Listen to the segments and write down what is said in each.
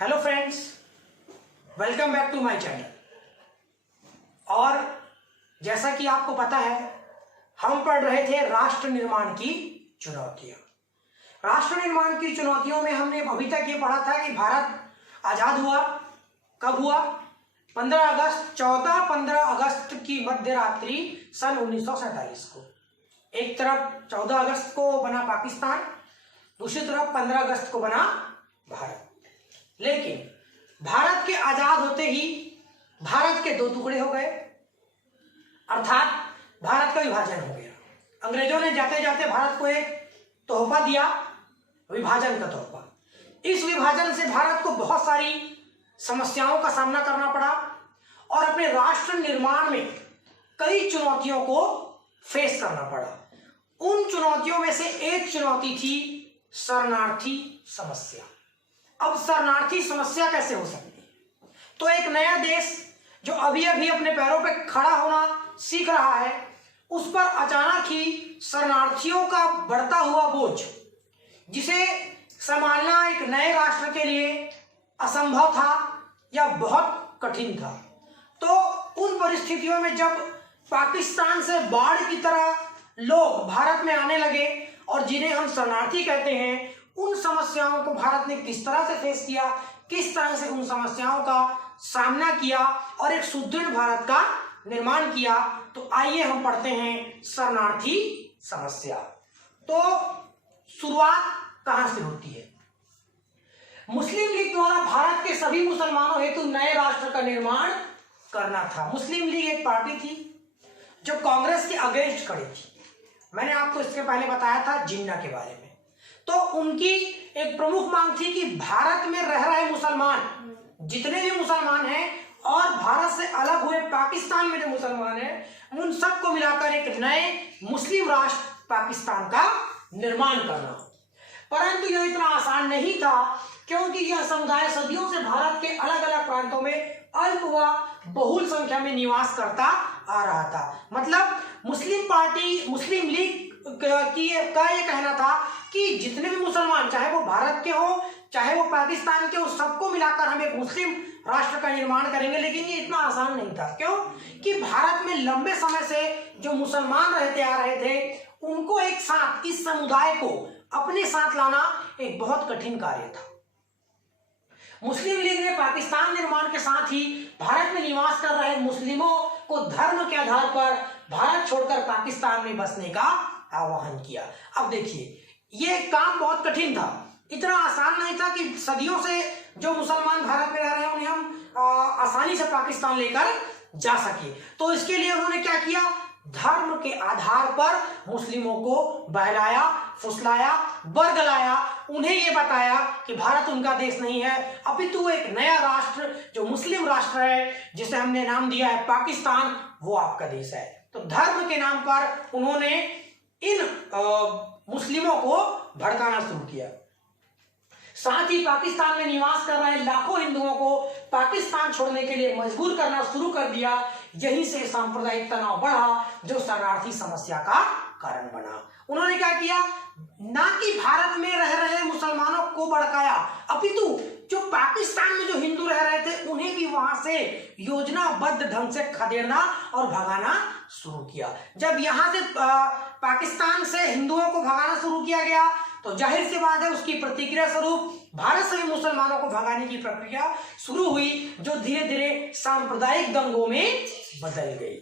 Hello friends, welcome back to my channel. और जैसा कि आपको पता है, हम पढ़ रहे थे राष्ट्र निर्माण की चुनौतियां। राष्ट्र निर्माण की चुनौतियों में हमने अभी तक ये पढ़ा था कि भारत आजाद हुआ कब हुआ? 15 अगस्त की मध्य रात्रि सन 1947 को। एक तरफ 14 अगस्त को बना पाकिस्तान, दूसरी तरफ 15 अगस्त को बना भारत। लेकिन भारत के आजाद होते ही भारत के दो टुकड़े हो गए, अर्थात भारत का विभाजन हो गया। अंग्रेजों ने जाते जाते भारत को एक तोहफा दिया, विभाजन का तोहफा। इस विभाजन से भारत को बहुत सारी समस्याओं का सामना करना पड़ा और अपने राष्ट्र निर्माण में कई चुनौतियों को फेस करना पड़ा। उन चुनौतियों में से एक चुनौती थी शरणार्थी समस्या। अब शरणार्थी समस्या कैसे हो सकती है? तो एक नया देश जो अभी अभी अपने पैरों पे खड़ा होना सीख रहा है, उस पर अचानक ही शरणार्थियों का बढ़ता हुआ बोझ, जिसे संभालना एक नए राष्ट्र के लिए असंभव था या बहुत कठिन था। तो उन परिस्थितियों में जब पाकिस्तान से बाढ़ की तरह लोग भारत में आने लगे और जिन्हें हम शरणार्थी कहते हैं, उन समस्याओं को भारत ने किस तरह से फेस किया, किस तरह से उन समस्याओं का सामना किया और एक सुदृढ़ भारत का निर्माण किया। तो आइए हम पढ़ते हैं शरणार्थी समस्या। तो शुरुआत कहां से होती है? मुस्लिम लीग द्वारा भारत के सभी मुसलमानों हेतु नए राष्ट्र का निर्माण करना था। मुस्लिम लीग एक पार्टी थी जो कांग्रेस के अगेंस्ट खड़ी थी। मैंने आपको इसके पहले बताया था जिन्ना के बारे में। तो उनकी एक प्रमुख मांग थी कि भारत में रह रहे मुसलमान, जितने भी मुसलमान हैं और भारत से अलग हुए पाकिस्तान में जो मुसलमान हैं, उन सबको मिलाकर एक नए मुस्लिम राष्ट्र पाकिस्तान का निर्माण करना। परंतु यह इतना आसान नहीं था, क्योंकि यह समुदाय सदियों से भारत के अलग अलग प्रांतों में अल्प व बहुल संख्या में निवास करता आ रहा था। मतलब मुस्लिम लीग का ये कहना था कि जितने भी मुसलमान, चाहे वो भारत के हो चाहे वो पाकिस्तान के हो, सबको मिलाकर हम एक मुस्लिम राष्ट्र का निर्माण करेंगे। लेकिन ये इतना आसान नहीं था। क्यों? कि भारत में लंबे समय से जो मुसलमान रहते आ रहे थे, उनको एक साथ, इस समुदाय को अपने साथ लाना एक बहुत कठिन कार्य था। मुस्लिम लीग ने पाकिस्तान निर्माण के साथ ही भारत में निवास कर रहे मुस्लिमों को धर्म के आधार पर भारत छोड़कर पाकिस्तान में बसने का आह्वान किया। अब देखिए, ये काम बहुत कठिन था, इतना आसान नहीं था कि सदियों से जो मुसलमान भारत में रह रहे हैं उन्हें हम आसानी से पाकिस्तान लेकर जा सके। तो इसके लिए उन्होंने क्या किया? धर्म के आधार पर मुस्लिमों को बहलाया, फुसलाया, बरगलाया। उन्हें यह बताया कि भारत उनका देश नहीं है, अपितु एक नया राष्ट्र जो मुस्लिम राष्ट्र है, जिसे हमने नाम दिया है पाकिस्तान, वो आपका देश है। तो धर्म के नाम पर उन्होंने इन मुस्लिमों को भड़काना शुरू किया। साथ ही पाकिस्तान में निवास कर रहे लाखों हिंदुओं को पाकिस्तान छोड़ने के लिए मजबूर करना शुरू कर दिया। यहीं से सांप्रदायिक तनाव बढ़ा, जो शरणार्थी समस्या का कारण बना। उन्होंने क्या किया? ना कि भारत में रह रहे मुसलमानों को भड़काया, अपितु जो पाकिस्तान में जो हिंदू रह रहे थे उन्हें भी वहां से योजनाबद्ध ढंग से खदेड़ना और भगाना शुरू किया। जब यहां से पाकिस्तान से हिंदुओं को भगाना शुरू किया गया, तो जाहिर सी बात है उसकी प्रतिक्रिया स्वरूप भारत से भी मुसलमानों को भगाने की प्रक्रिया शुरू हुई, जो धीरे धीरे सांप्रदायिक दंगों में बदल गई।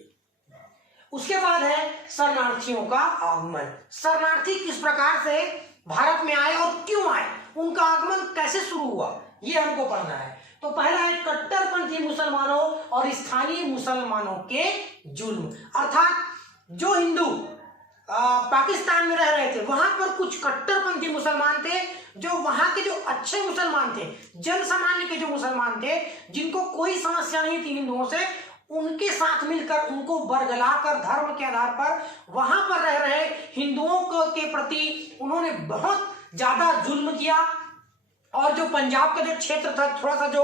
उसके बाद है शरणार्थियों का आगमन। शरणार्थी किस प्रकार से भारत में आए और क्यों आए, उनका आगमन कैसे शुरू हुआ, ये हमको पढ़ना है। तो पहला है कट्टरपंथी मुसलमानों और स्थानीय मुसलमानों के जुल्म। अर्थात जो हिंदू पाकिस्तान में रह रहे थे, वहां पर कुछ कट्टरपंथी मुसलमान थे, जो वहां के जो अच्छे मुसलमान थे, जन सामान्य के जो मुसलमान थे, जिनको कोई समस्या नहीं थी हिंदुओं से, उनके साथ मिलकर उनको बरगलाकर धर्म के आधार पर वहां पर रह रहे हिंदुओं के प्रति उन्होंने बहुत ज्यादा जुल्म किया, और जो पंजाब का जो क्षेत्र था, थोड़ा सा जो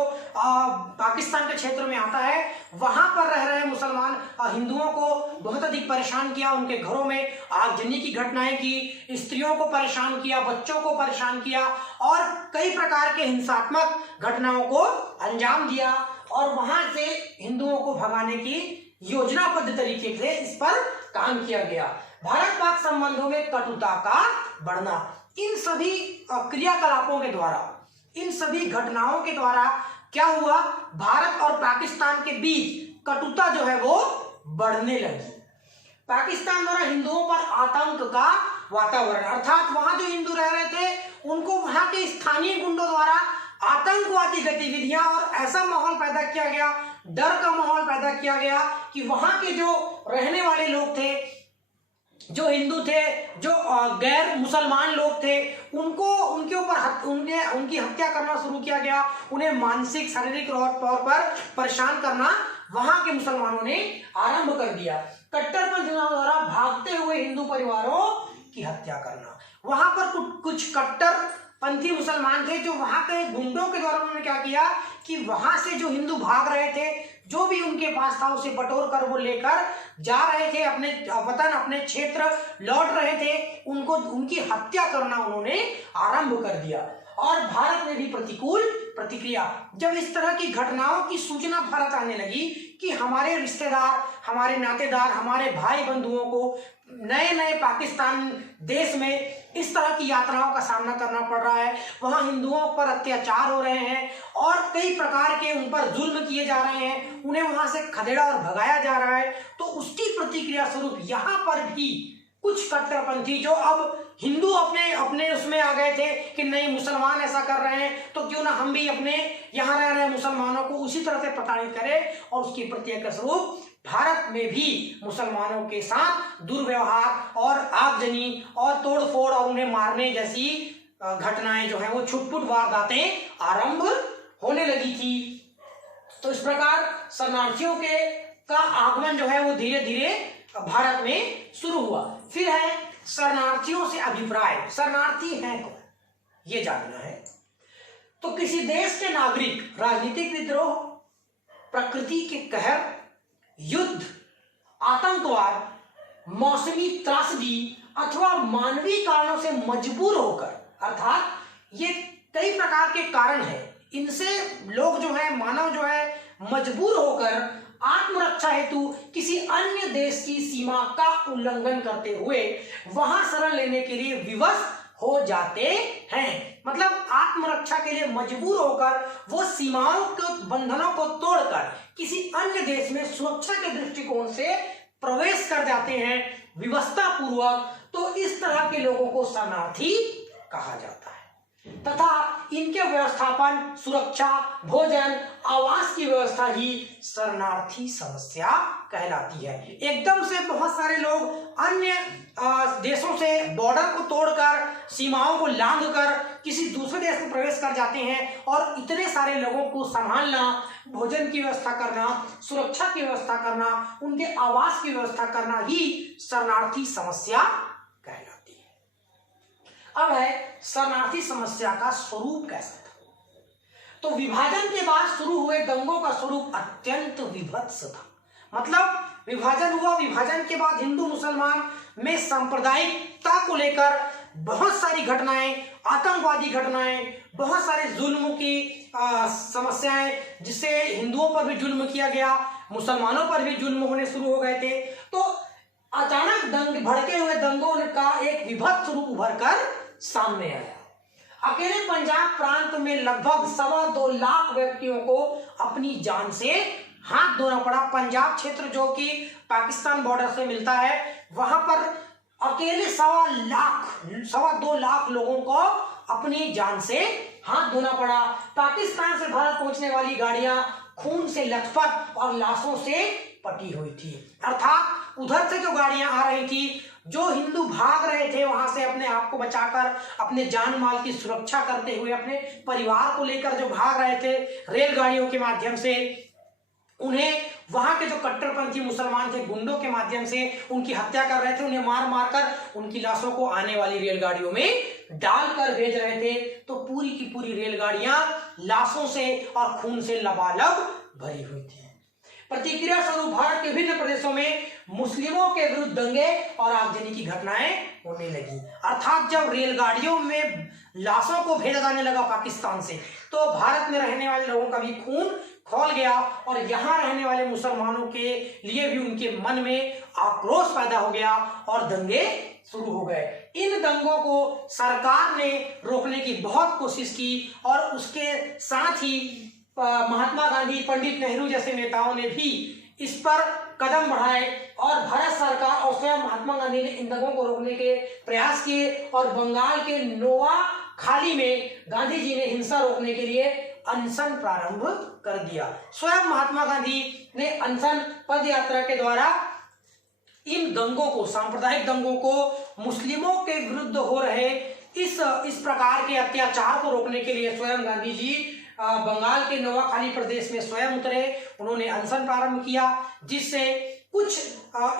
पाकिस्तान के क्षेत्र में आता है, वहां पर रह रहे मुसलमान हिंदुओं को बहुत अधिक परेशान किया, उनके घरों में आगजनी की घटनाएं की, स्त्रियों को परेशान किया, बच्चों को परेशान किया और कई प्रकार के हिंसात्मक घटनाओं को अंजाम दिया और वहां से हिंदुओं को भगाने की योजनाबद्ध तरीके से इस पर काम किया गया। भारत पाक संबंधों में कटुता का बढ़ना, इन सभी क्रियाकलापों के द्वारा, इन सभी घटनाओं के द्वारा क्या हुआ, भारत और पाकिस्तान के बीच कटुता जो है वो बढ़ने लगी। पाकिस्तान द्वारा हिंदुओं पर आतंक का वातावरण, अर्थात वहां जो हिंदू रह रहे थे उनको वहां के स्थानीय गुंडों द्वारा आतंकवादी गतिविधियां और ऐसा माहौल पैदा किया गया, डर का माहौल पैदा किया गया कि वहां के जो रहने वाले लोग थे, जो हिंदू थे, जो गैर मुसलमान लोग थे, उनको उनके ऊपर उनकी हत्या करना शुरू किया गया, उन्हें मानसिक शारीरिक तौर पर परेशान करना वहां के मुसलमानों ने आरंभ कर दिया। कट्टरपंथियों द्वारा भागते हुए हिंदू परिवारों की हत्या करना, वहां पर कुछ कट्टरपंथी मुसलमान थे जो वहां के गुंडों के द्वारा उन्होंने क्या किया कि वहां से जो हिंदू भाग रहे थे, जो भी उनके पास था उसे बटोर कर वो लेकर जा रहे थे, अपने वतन अपने क्षेत्र लौट रहे थे, उनको उनकी हत्या करना उन्होंने आरंभ कर दिया। और भारत में भी प्रतिकूल प्रतिक्रिया, जब इस तरह की घटनाओं की सूचना भारत आने लगी कि हमारे रिश्तेदार, हमारे नातेदार, हमारे भाई बंधुओं को नए नए पाकिस्तान देश में इस तरह की यात्राओं का सामना करना पड़ रहा है, वहां हिंदुओं पर अत्याचार हो रहे हैं और कई प्रकार के उन पर जुल्म किए जा रहे हैं, उन्हें वहां से खदेड़ा और भगाया जा रहा है, तो उसकी प्रतिक्रिया स्वरूप यहाँ पर भी कुछ कट्टरपंथी जो अब हिंदू अपने उसमें आ गए थे कि नहीं मुसलमान ऐसा कर रहे हैं तो क्यों ना हम भी अपने यहाँ रह रहे मुसलमानों को उसी तरह से प्रताड़ित करें, और उसकी प्रतिक्रिया स्वरूप भारत में भी मुसलमानों के साथ दुर्व्यवहार और आगजनी और तोड़फोड़ और उन्हें मारने जैसी घटनाएं जो है वो छुटपुट वारदातें आरंभ होने लगी थी। तो इस प्रकार शरणार्थियों का आगमन जो है वो धीरे धीरे भारत में शुरू हुआ। फिर है शरणार्थियों से अभिप्राय, शरणार्थी हैं कौन, ये जानना है। तो किसी देश के नागरिक राजनीतिक विद्रोह, प्रकृति के कहर, युद्ध, आतंकवाद, मौसमी त्रासदी अथवा मानवीय कारणों से मजबूर होकर, अर्थात ये कई प्रकार के कारण हैं, इनसे लोग जो है, मानव जो है मजबूर होकर आत्मरक्षा हेतु किसी अन्य देश की सीमा का उल्लंघन करते हुए वहां शरण लेने के लिए विवश हो जाते हैं। मतलब आत्मरक्षा के लिए मजबूर होकर वो सीमाओं के बंधनों को तोड़कर किसी अन्य देश में सुरक्षा के दृष्टिकोण से प्रवेश कर जाते हैं विवशता पूर्वक, तो इस तरह के लोगों को शरणार्थी कहा जाता है। तथा इनके व्यवस्थापन, सुरक्षा, भोजन, आवास की व्यवस्था ही शरणार्थी समस्या कहलाती है। एकदम से बहुत सारे लोग अन्य देशों से बॉर्डर को तोड़कर, सीमाओं को लांघकर किसी दूसरे देश में प्रवेश कर जाते हैं और इतने सारे लोगों को संभालना, भोजन की व्यवस्था करना, सुरक्षा की व्यवस्था करना, उनके आवास की व्यवस्था करना ही शरणार्थी समस्या कहलाती है। अब है शरणार्थी समस्या का स्वरूप कैसा था। तो विभाजन के बाद शुरू हुए दंगों का स्वरूप अत्यंत विभत्स था। मतलब विभाजन हुआ, विभाजन के बाद हिंदू मुसलमान में सांप्रदायिकता को लेकर बहुत सारी घटनाएं, आतंकवादी घटनाएं, बहुत सारे जुल्म की समस्याएं, जिससे हिंदुओं पर भी जुल्म किया गया, मुसलमानों पर भी जुल्म होने शुरू हो गए थे। तो अचानक भड़के हुए दंगों का एक विभत्स रूप उभर कर सामने आया। अकेले पंजाब प्रांत में लगभग 2.25 लाख व्यक्तियों को अपनी जान से हाथ धोना पड़ा। पंजाब क्षेत्र जो कि पाकिस्तान बॉर्डर से मिलता है, वहां पर अकेले 2.25 लाख लोगों को अपनी जान से हाथ धोना पड़ा। पाकिस्तान से भारत पहुंचने वाली गाड़ियां खून से लथपथ और लाशों से पटी हुई थी। अर्थात उधर से जो गाड़ियां आ रही थी, जो हिंदू भाग रहे थे वहां से अपने आप को बचाकर, अपने जान माल की सुरक्षा करते हुए, अपने परिवार को लेकर जो भाग रहे थे रेलगाड़ियों के माध्यम से, उन्हें वहां के जो कट्टरपंथी मुसलमान थे गुंडों के माध्यम से उनकी हत्या कर रहे थे, उन्हें मार मार कर उनकी लाशों को आने वाली रेलगाड़ियों में डालकर भेज रहे थे तो पूरी की पूरी रेलगाड़ियां लाशों से और खून से लबालब भरी हुई थी। प्रतिक्रिया स्वरूप भारत के विभिन्न प्रदेशों में मुस्लिमों के विरुद्ध दंगे और आगजनी की घटनाएं होने लगी। अर्थात जब रेलगाड़ियों में लाशों को भेजा जाने लगा पाकिस्तान से, तो भारत में रहने वाले लोगों का भी खून खौल गया और यहाँ रहने वाले मुसलमानों के लिए भी उनके मन में आक्रोश पैदा हो गया और दंगे शुरू हो गए। इन दंगों को सरकार ने रोकने की बहुत कोशिश की और उसके साथ ही महात्मा गांधी, पंडित नेहरू जैसे नेताओं ने भी इस पर कदम बढ़ाए और भारत सरकार और स्वयं महात्मा गांधी ने इन दंगों को रोकने के प्रयास किए और बंगाल के नोआ खाली में गांधी जी ने हिंसा रोकने के लिए अनशन प्रारंभ कर दिया। स्वयं महात्मा गांधी ने अनशन पद यात्रा के द्वारा इन दंगों को, सांप्रदायिक दंगों को, मुस्लिमों के विरुद्ध हो रहे इस प्रकार के अत्याचार को रोकने के लिए स्वयं गांधी जी बंगाल के नोआखाली प्रदेश में स्वयं उतरे। उन्होंने अनशन प्रारंभ किया, जिससे कुछ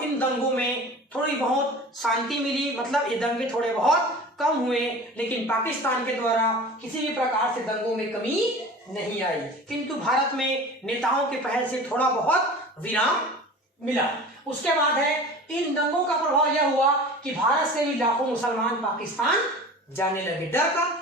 इन दंगों में थोड़ी बहुत शांति मिली, मतलब ये दंगे थोड़े बहुत कम हुए, लेकिन पाकिस्तान के द्वारा किसी भी प्रकार से दंगों में कमी नहीं आई। किंतु भारत में नेताओं के पहल से थोड़ा बहुत विराम मिला। उसके बाद है इन दंगों का प्रभाव यह हुआ कि भारत से भी लाखों मुसलमान पाकिस्तान जाने लगे। डर का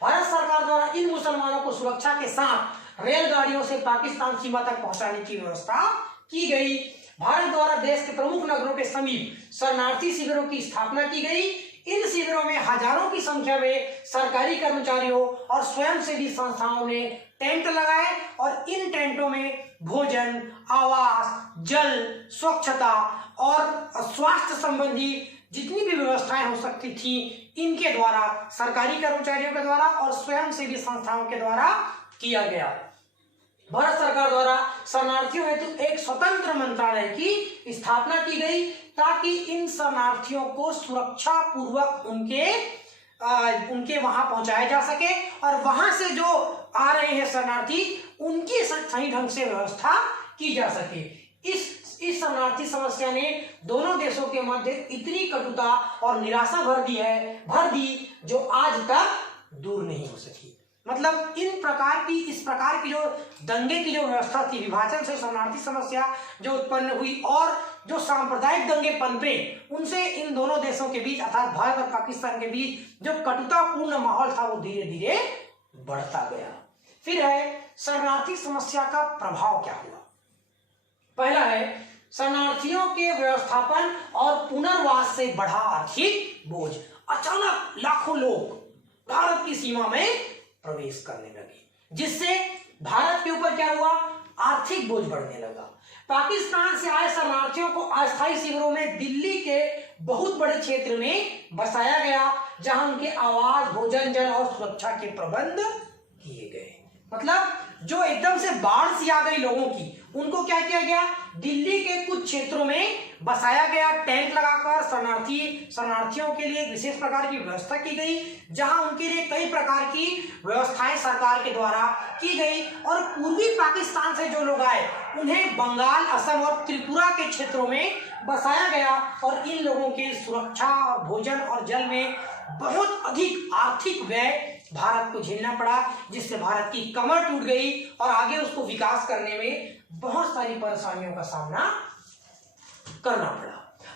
भारत सरकार द्वारा इन मुसलमानों को सुरक्षा के साथ रेलगाड़ियों से पाकिस्तान सीमा तक पहुंचाने की व्यवस्था की गई। भारत द्वारा देश के प्रमुख नगरों के समीप शरणार्थी शिविरों की स्थापना की गई। इन शिविरों में हजारों की संख्या में सरकारी कर्मचारियों और स्वयंसेवी संस्थाओं ने टेंट लगाए और इन टेंटों में भोजन, आवास, जल, स्वच्छता और स्वास्थ्य संबंधी जितनी भी व्यवस्थाएं हो सकती थी, इनके द्वारा, सरकारी कर्मचारियों के द्वारा और स्वयंसेवी संस्थाओं के द्वारा किया गया। भारत सरकार द्वारा शरणार्थियों हेतु एक स्वतंत्र मंत्रालय की स्थापना की गई ताकि इन शरणार्थियों को सुरक्षा पूर्वक उनके वहां पहुंचाया जा सके और वहां से जो आ रहे हैं शरणार्थी, उनकी सही ढंग से व्यवस्था की जा सके। इस शरणार्थी समस्या ने दोनों देशों के मध्य इतनी कटुता और निराशा भर दी जो आज तक दूर नहीं हो सकी। मतलब इस प्रकार की जो दंगे की जो व्यवस्था थी, विभाजन से शरणार्थी समस्या जो उत्पन्न हुई और जो सांप्रदायिक दंगे पनपे, उनसे इन दोनों देशों के बीच अर्थात भारत और पाकिस्तान के बीच जो कटुतापूर्ण माहौल था वो धीरे धीरे बढ़ता गया। फिर है शरणार्थी समस्या का प्रभाव क्या हुआ। पहला है शरणार्थियों के व्यवस्थापन और पुनर्वास से बढ़ा आर्थिक बोझ। अचानक लाखों लोग भारत की सीमा में प्रवेश करने लगे, जिससे भारत के ऊपर क्या हुआ, आर्थिक बोझ बढ़ने लगा। पाकिस्तान से आए शरणार्थियों को अस्थायी शिविरों में दिल्ली के बहुत बड़े क्षेत्र में बसाया गया, जहां उनके आवास, भोजन, जल और सुरक्षा के प्रबंध किए गए। मतलब जो एकदम से बाढ़ सी आ गई लोगों की, उनको क्या किया गया, दिल्ली के कुछ क्षेत्रों में बसाया गया। टेंट लगाकर शरणार्थियों के लिए विशेष प्रकार की व्यवस्था की गई, जहां उनके लिए कई प्रकार की व्यवस्थाएं सरकार के द्वारा की गई। और पूर्वी पाकिस्तान से जो लोग आए, उन्हें बंगाल, असम और त्रिपुरा के क्षेत्रों में बसाया गया और इन लोगों के सुरक्षा और भोजन और जल में बहुत अधिक आर्थिक व्यय भारत को झेलना पड़ा, जिससे भारत की कमर टूट गई और आगे उसको विकास करने में बहुत सारी परेशानियों का सामना करना पड़ा।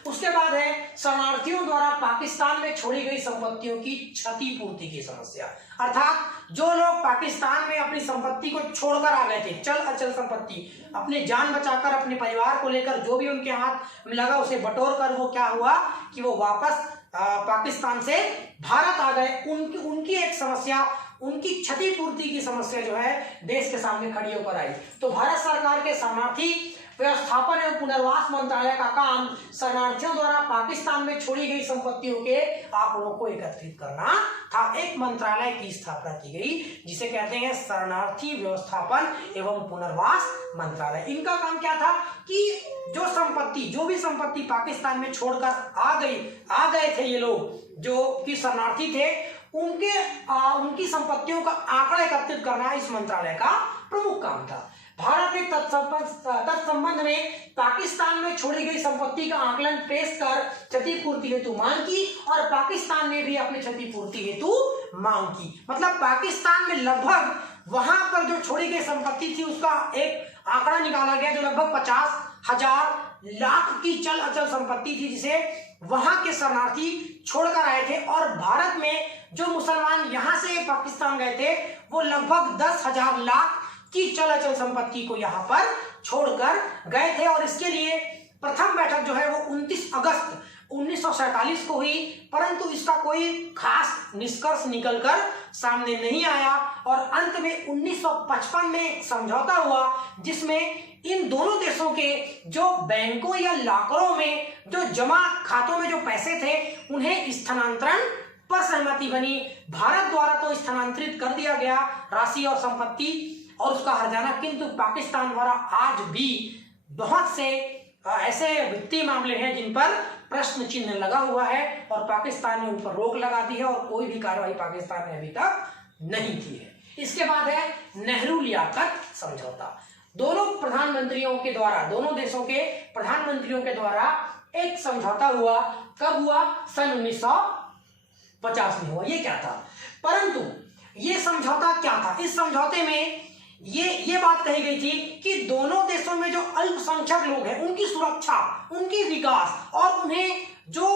उसके बाद है शरणार्थियों द्वारा पाकिस्तान में छोड़ी गई संपत्तियों की क्षतिपूर्ति की समस्या। अर्थात जो लोग पाकिस्तान में अपनी संपत्ति को छोड़कर आ गए थे, चल अचल संपत्ति, अपने जान बचाकर अपने परिवार को लेकर जो भी उनके हाथ में लगा उसे बटोर कर वो क्या हुआ कि वो वापस पाकिस्तान से भारत आ गए। उनकी एक समस्या, उनकी क्षतिपूर्ति की समस्या जो है देश के सामने खड़ी होकर आई। तो भारत सरकार के शरणार्थी व्यवस्थापन एवं पुनर्वास मंत्रालय का काम शरणार्थियों द्वारा पाकिस्तान में छोड़ी गई संपत्तियों के आंकड़ों को एकत्रित करना था। एक मंत्रालय की स्थापना की गई जिसे कहते हैं शरणार्थी व्यवस्थापन एवं पुनर्वास मंत्रालय। इनका काम क्या था कि जो भी संपत्ति पाकिस्तान में छोड़कर आ गए थे ये लोग जो कि शरणार्थी थे, उनकी संपत्तियों का आंकड़ा एकत्रित करना इस मंत्रालय का प्रमुख काम था। भारत ने तत्संबंध में पाकिस्तान में छोड़ी गई संपत्ति का आकलन पेश कर क्षतिपूर्ति हेतु मांग की और पाकिस्तान ने भी अपनी क्षतिपूर्ति हेतु मांग की। मतलब पाकिस्तान में लगभग वहां पर जो छोड़ी गई संपत्ति थी उसका एक आंकड़ा निकाला गया जो लगभग 50,000 लाख की चल अचल संपत्ति थी जिसे वहां के शरणार्थी छोड़कर आए थे। और भारत में जो मुसलमान यहां से पाकिस्तान गए थे वो लगभग 10,000 लाख की चल अचल संपत्ति को यहाँ पर छोड़कर गए थे। और इसके लिए प्रथम बैठक जो है वो 29 अगस्त 1947 को हुई, परंतु इसका कोई खास निष्कर्ष निकलकर सामने नहीं आया। और अंत में 1955 में एक समझौता हुआ जिसमें इन दोनों देशों के जो बैंकों या लॉकरों में जो जमा खातों में जो पैसे थे उन्हें स्थानांतरण पर सहमति बनी। भारत द्वारा तो स्थानांतरित कर दिया गया राशि और संपत्ति और उसका हर्जाना, किंतु पाकिस्तान द्वारा आज भी बहुत से ऐसे वित्तीय मामले हैं जिन पर प्रश्न चिन्ह लगा हुआ है और पाकिस्तान ने उन पर रोक लगा दी है और कोई भी कार्रवाई पाकिस्तान ने अभी तक नहीं की है। इसके बाद है नेहरू लियाकत समझौता। दोनों प्रधानमंत्रियों के द्वारा, दोनों देशों के प्रधानमंत्रियों के द्वारा एक समझौता हुआ। कब हुआ? सन 1950 में हुआ। ये क्या था? परंतु ये समझौता क्या था? इस समझौते में ये बात कही गई थी कि दोनों देशों में जो अल्पसंख्यक लोग हैं उनकी सुरक्षा, उनकी विकास और उन्हें जो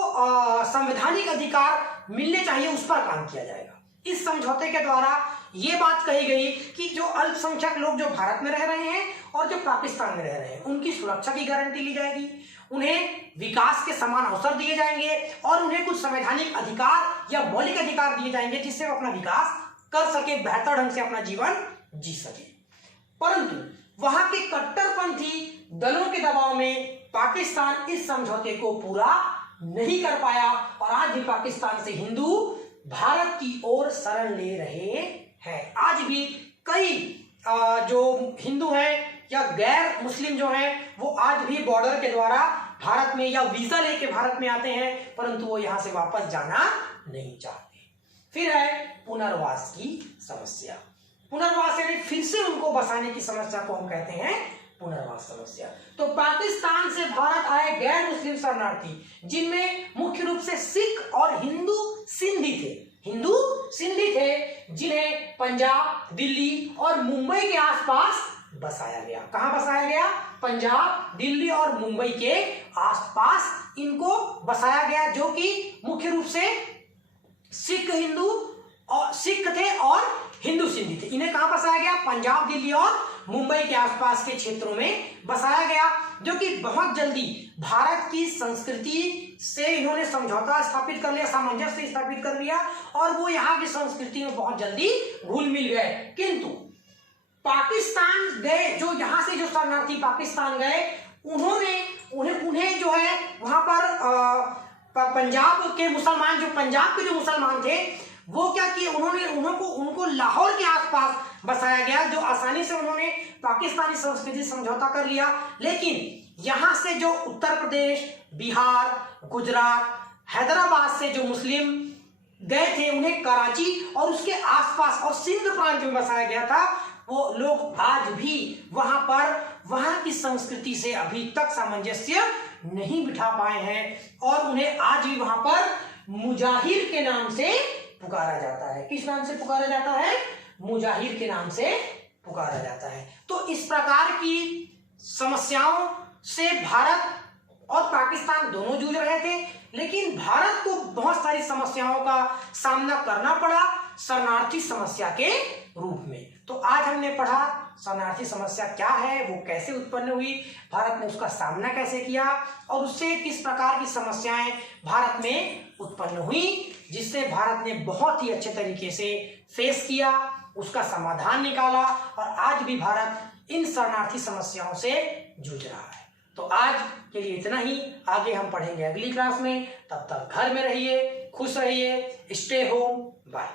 संवैधानिक अधिकार मिलने चाहिए उस पर काम किया जाएगा। इस समझौते के द्वारा ये बात कही गई कि जो अल्पसंख्यक लोग जो भारत में रह रहे हैं और जो पाकिस्तान में रह रहे हैं उनकी सुरक्षा की गारंटी ली जाएगी, उन्हें विकास के समान अवसर दिए जाएंगे और उन्हें कुछ संवैधानिक अधिकार या मौलिक अधिकार दिए जाएंगे जिससे वो अपना विकास कर सके, बेहतर ढंग से अपना जीवन जी सके। परंतु वहां के कट्टरपंथी दलों के दबाव में पाकिस्तान इस समझौते को पूरा नहीं कर पाया और आज भी पाकिस्तान से हिंदू भारत की ओर शरण ले रहे हैं। आज भी कई जो हिंदू हैं या गैर मुस्लिम जो हैं वो आज भी बॉर्डर के द्वारा भारत में या वीजा लेके भारत में आते हैं, परंतु वो यहां से वापस जाना नहीं चाहते। फिर है पुनर्वास की समस्या। पुनर्वास यानी फिर से उनको बसाने की समस्या को हम कहते हैं पुनर्वास समस्या। तो पाकिस्तान से भारत आए गैर मुस्लिम शरणार्थी जिनमें मुख्य रूप से सिख और हिंदू सिंधी थे जिन्हें पंजाब, दिल्ली और मुंबई के आसपास बसाया गया। कहां बसाया गया? पंजाब, दिल्ली और मुंबई के आसपास इनको बसाया गया, जो कि मुख्य रूप से सिख थे और हिंदू सिंधी थे। इन्हें कहां बसाया गया? पंजाब, दिल्ली और मुंबई के आसपास के क्षेत्रों में बसाया गया, जो कि बहुत जल्दी भारत की संस्कृति से इन्होंने समझौता स्थापित कर लिया, सामंजस्य स्थापित कर लिया और वो यहाँ की संस्कृति में बहुत जल्दी घुल मिल गए। किंतु पाकिस्तान गए, जो यहाँ से जो शरणार्थी पाकिस्तान गए उन्हें जो है वहां पर पंजाब के मुसलमान, जो पंजाब के जो मुसलमान थे वो क्या किए, उनको लाहौर के आसपास बसाया गया, जो आसानी से उन्होंने पाकिस्तानी संस्कृति समझौता कर लिया। लेकिन यहां से जो उत्तर प्रदेश, बिहार, गुजरात, हैदराबाद से जो मुस्लिम गए थे उन्हें कराची और उसके आसपास और सिंध प्रांत में बसाया गया था। वो लोग आज भी वहां की संस्कृति से अभी तक सामंजस्य नहीं बिठा पाए हैं और उन्हें आज भी वहां पर मुजाहिर के नाम से पुकारा जाता है। किस नाम से पुकारा जाता है? मुजाहिर के नाम से पुकारा जाता है। तो इस प्रकार की समस्याओं से भारत और पाकिस्तान दोनों जूझ रहे थे, लेकिन भारत को बहुत सारी समस्याओं का सामना करना पड़ा शरणार्थी समस्या के रूप में। तो आज हमने पढ़ा शरणार्थी समस्या क्या है, वो कैसे उत्पन्न हुई, भारत ने उसका सामना कैसे किया और उससे किस प्रकार की समस्याएं भारत में उत्पन्न हुई, जिससे भारत ने बहुत ही अच्छे तरीके से फेस किया, उसका समाधान निकाला और आज भी भारत इन शरणार्थी समस्याओं से जूझ रहा है। तो आज के लिए इतना ही, आगे हम पढ़ेंगे अगली क्लास में। तब तक घर में रहिए, खुश रहिए, स्टे होम, बाय।